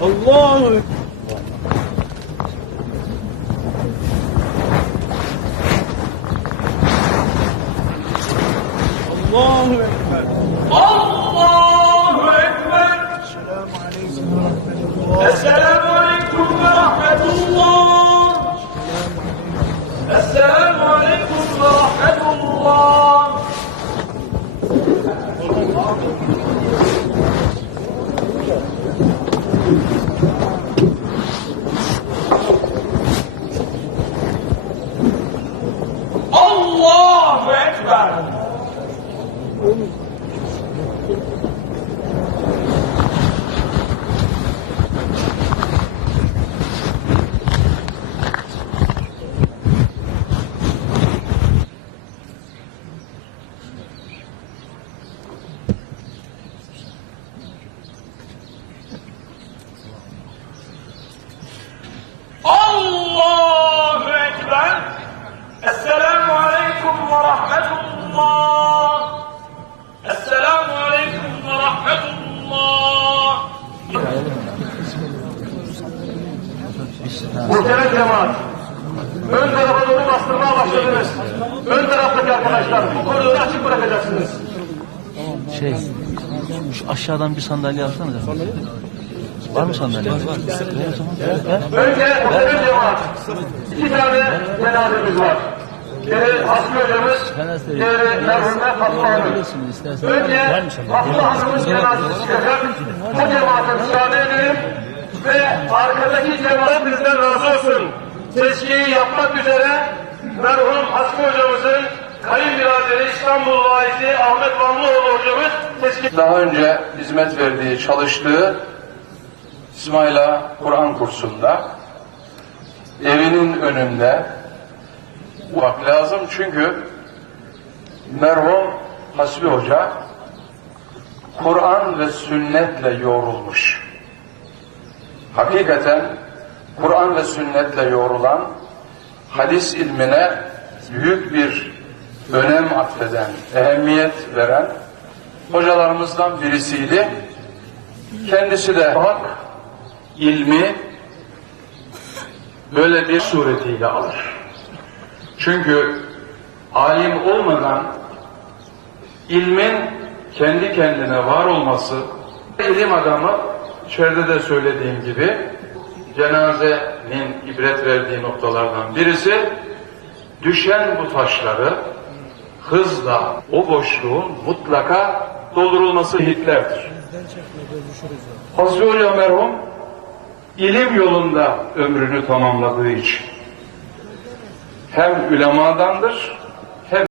Allahu Ekber. Allahu Ekber. Esselamu Aleyküm Allahu Ekber. Allahu Ekber. Esselamu Aleyküm ve Rahmetullah. Esselamu Aleyküm ve Rahmetullah. Muhterem cemaat, ön tarafa doğru bastırmaya başladınız. Ön taraftaki arkadaşlar, bu koridoru açık bırakacaksınız. Şey, şu aşağıdan bir sandalye alsanıza. Var mı sandalye? Var, var. Önce muhterem cemaat, iki tane cenazemiz var. Biri Hasbi hocamız, diğeri merhume Fatma Hanım. Önce Fatma Hanım'ın cenazesi çıkacak. Bu cemaate müsaade arkadaki cemaat bizden razı olsun. Tezkiyeyi yapmak üzere merhum Hasbi hocamızın kayınbiraderi İstanbul valisi Ahmet Vanlıoğlu hocamız tezkiye... Daha önce hizmet verdiği, çalıştığı İsmaila Kur'an kursunda evinin önünde bak lazım çünkü merhum Hasbi Hoca Kur'an ve sünnetle yoğrulmuş. Hakikaten Kur'an ve sünnetle yoğrulan hadis ilmine büyük bir önem atfeden, ehemmiyet veren hocalarımızdan birisiydi. Kendisi de hak, ilmi böyle bir suretiyle alır. Çünkü alim olmadan ilmin kendi kendine var olması, ilim adamı içeride de söylediğim gibi cenazenin ibret verdiği noktalardan birisi düşen bu taşları hızla o boşluğun mutlaka doldurulması Hitler'dir. Hoca merhum ilim yolunda ömrünü tamamladığı için hem ülemadandır